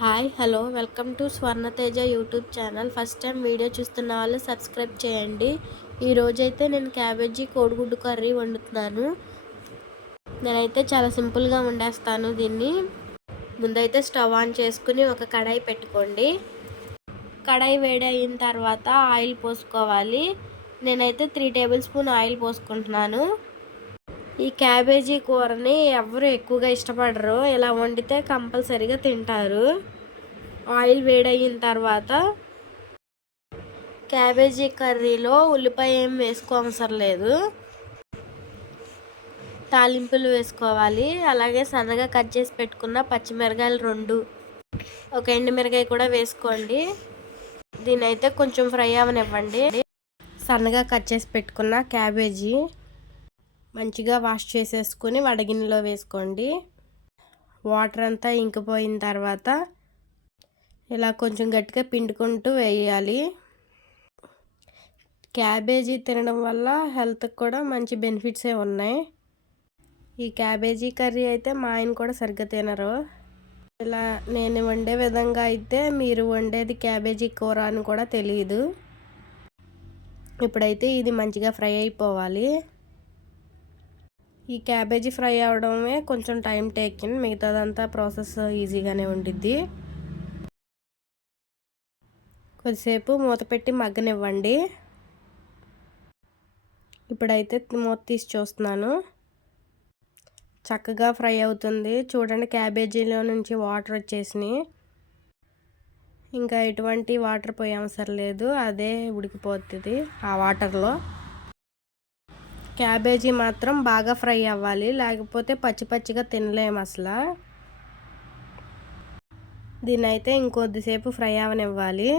Hi hello welcome to Swarnateja YouTube channel. First time video చూస్తున్న వాళ్ళు subscribe చేయండి. ఈరోజైతే నేను క్యాబేజీ కోడిగుడ్డు కర్రీ వండుతున్నాను. నేనైతే చాలా సింపుల్గా వండేస్తాను దీన్ని. ముందైతే స్టవ్ ఆన్ చేసుకుని ఒక కడాయి పెట్టుకోండి. కడాయి వేడి అయిన తర్వాత ఆయిల్ పోసుకోవాలి. నేనైతే 3 టేబుల్ స్పూన్ ఆయిల్ పోసుకుంటున్నాను. ఈ క్యాబేజీ కూరని ఎవరు ఎక్కువగా ఇష్టపడరు, ఇలా వండితే కంపల్సరీగా తింటారు. ఆయిల్ వేడయిన తర్వాత క్యాబేజీ కర్రీలో ఉల్లిపాయ ఏం వేసుకోవసరం లేదు, తాలింపులు వేసుకోవాలి. అలాగే సన్నగా కట్ చేసి పెట్టుకున్న పచ్చిమిరకాయలు 2, ఒక ఎండుమిరకాయ కూడా వేసుకోండి. దీని అయితే కొంచెం ఫ్రై అవనివ్వండి. సన్నగా కట్ చేసి పెట్టుకున్న క్యాబేజీ మంచిగా వాష్ చేసేసుకుని వడగిన్నెలో వేసుకోండి. వాటర్ అంతా ఇంకిపోయిన తర్వాత ఇలా కొంచెం గట్టిగా పిండుకుంటూ వేయాలి. క్యాబేజీ తినడం వల్ల హెల్త్కి కూడా మంచి బెనిఫిట్సే ఉన్నాయి. ఈ క్యాబేజీ కర్రీ అయితే మా ఆయన కూడా సరిగ్గా తినరు. ఇలా నేను వండే విధంగా అయితే మీరు వండేది క్యాబేజీ కూర అని కూడా తెలియదు. ఇప్పుడైతే ఇది మంచిగా ఫ్రై అయిపోవాలి. ఈ క్యాబేజీ ఫ్రై అవడమే కొంచెం టైం టేకింగ్, మిగతాదంతా ప్రాసెస్ ఈజీగానే ఉండిద్ది. కొద్దిసేపు మూత పెట్టి మగ్గనివ్వండి. ఇప్పుడైతే మూత తీసి చూస్తున్నాను, చక్కగా ఫ్రై అవుతుంది. చూడండి, క్యాబేజీలో నుంచి వాటర్ వచ్చేసినాయి. ఇంకా ఎటువంటి వాటర్ పోయే అవసరం లేదు, అదే ఉడికిపోతుంది ఆ వాటర్లో. క్యాబేజీ మాత్రం బాగా ఫ్రై అవ్వాలి, లేకపోతే పచ్చి పచ్చిగా తినలేము అసలు. దీన్ని అయితే ఇంకొద్దిసేపు ఫ్రై అవనివ్వాలి.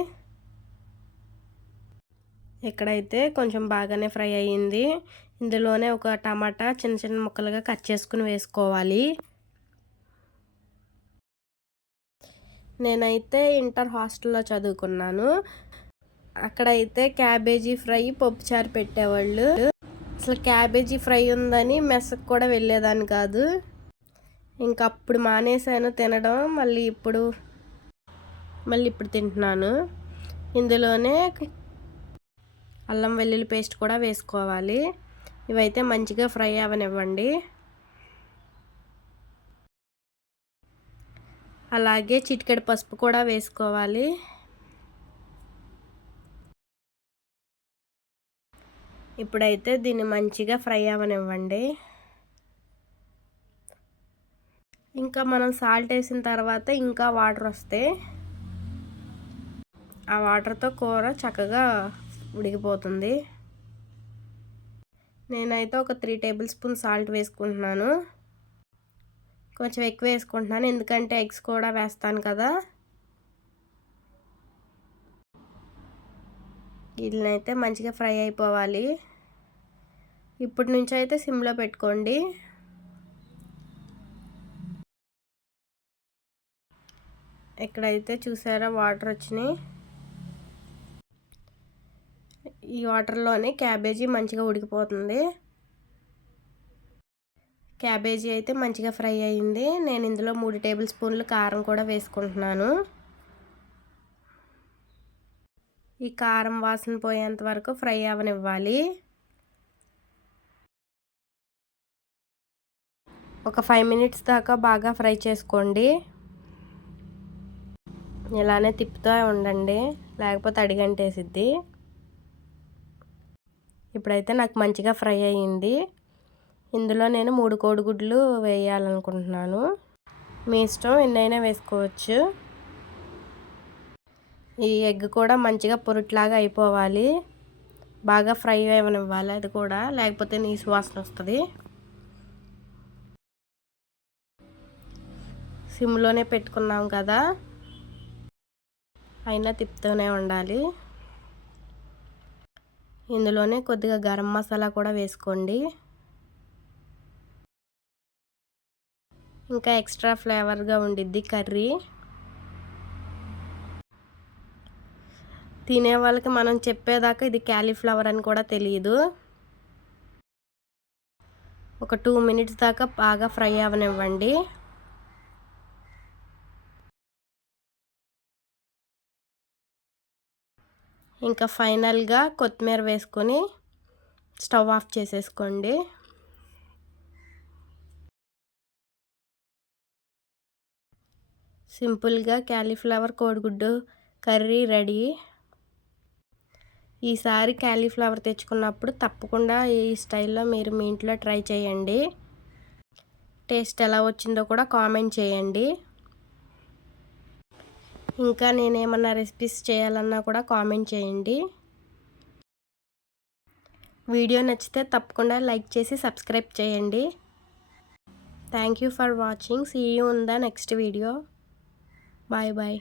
ఇక్కడైతే కొంచెం బాగానే ఫ్రై అయ్యింది. ఇందులోనే ఒక టమాటా చిన్న చిన్న ముక్కలుగా కట్ చేసుకుని వేసుకోవాలి. నేనైతే ఇంటర్ హాస్టల్లో చదువుకున్నాను. అక్కడైతే క్యాబేజీ ఫ్రై పప్పుచారు పెట్టేవాళ్ళు. అసలు క్యాబేజీ ఫ్రై ఉందని మెస్కి కూడా వెళ్ళేదాన్ని కాదు. ఇంకా అప్పుడు మానేశాను తినడం, మళ్ళీ ఇప్పుడు తింటున్నాను. ఇందులోనే అల్లం వెల్లుల్లి పేస్ట్ కూడా వేసుకోవాలి. ఇవైతే మంచిగా ఫ్రై అవనివ్వండి. అలాగే చిటికెడు పసుపు కూడా వేసుకోవాలి. ఇప్పుడైతే దీన్ని మంచిగా ఫ్రై అవనివ్వండి. ఇంకా మనం సాల్ట్ వేసిన తర్వాత ఇంకా వాటర్ వస్తే ఆ వాటర్తో కూర చక్కగా ఉడికిపోతుంది. నేనైతే ఒక 3 టేబుల్ స్పూన్ సాల్ట్ వేసుకుంటున్నాను. కొంచెం ఎక్కువ వేసుకుంటున్నాను, ఎందుకంటే ఎగ్స్ కూడా వేస్తాను కదా. వీటినైతే మంచిగా ఫ్రై అయిపోవాలి. ఇప్పటి నుంచి అయితే సిమ్లో పెట్టుకోండి. ఇక్కడైతే చూసారా వాటర్ వచ్చినాయి. ఈ వాటర్లోనే క్యాబేజీ మంచిగా ఉడికిపోతుంది. క్యాబేజీ అయితే మంచిగా ఫ్రై అయ్యింది. నేను ఇందులో 3 టేబుల్ స్పూన్లు కారం కూడా వేసుకుంటున్నాను. ఈ కారం వాసన పోయేంత వరకు ఫ్రై అవనివ్వాలి. ఒక 5 మినిట్స్ దాకా బాగా ఫ్రై చేసుకోండి. ఇలానే తిప్పుతూ ఉండండి, లేకపోతే అడిగంటేసిద్ది. ఇప్పుడైతే నాకు మంచిగా ఫ్రై అయ్యింది. ఇందులో నేను 3 కోడిగుడ్లు వేయాలనుకుంటున్నాను. మీ ఇష్టం, ఎన్నైనా వేసుకోవచ్చు. ఈ ఎగ్ కూడా మంచిగా పొరుట్లాగా అయిపోవాలి, బాగా ఫ్రై అవ్వనివ్వాలి అది కూడా, లేకపోతే నీసు వాసన వస్తుంది. సిమ్లోనే పెట్టుకున్నాం కదా, అయినా తిప్పుతూనే ఉండాలి. ఇందులోనే కొద్దిగా గరం మసాలా కూడా వేసుకోండి. ఇంకా ఎక్స్ట్రా ఫ్లేవర్గా ఉండిద్ది కర్రీ. తినే వాళ్ళకి మనం చెప్పేదాకా ఇది క్యాలీఫ్లవర్ అని కూడా తెలియదు. ఒక 2 మినిట్స్ దాకా బాగా ఫ్రై అవనివ్వండి. ఇంకా ఫైనల్గా కొత్తిమీర వేసుకొని స్టవ్ ఆఫ్ చేసేసుకోండి. సింపుల్గా క్యాలీఫ్లవర్ కోడిగుడ్డు కర్రీ రెడీ. ఈసారి క్యాలీఫ్లవర్ తెచ్చుకున్నప్పుడు తప్పకుండా ఈ స్టైల్లో మీరు మీ ఇంట్లో ట్రై చేయండి. టేస్ట్ ఎలా వచ్చిందో కూడా కామెంట్ చేయండి. ఇంకా నేనేమన్నా రెసిపీస్ చేయాలన్నా కూడా కామెంట్ చేయండి. వీడియో నచ్చితే తప్పకుండా లైక్ చేసి సబ్స్క్రైబ్ చేయండి. Thank you for watching. See you in the next video. Bye bye.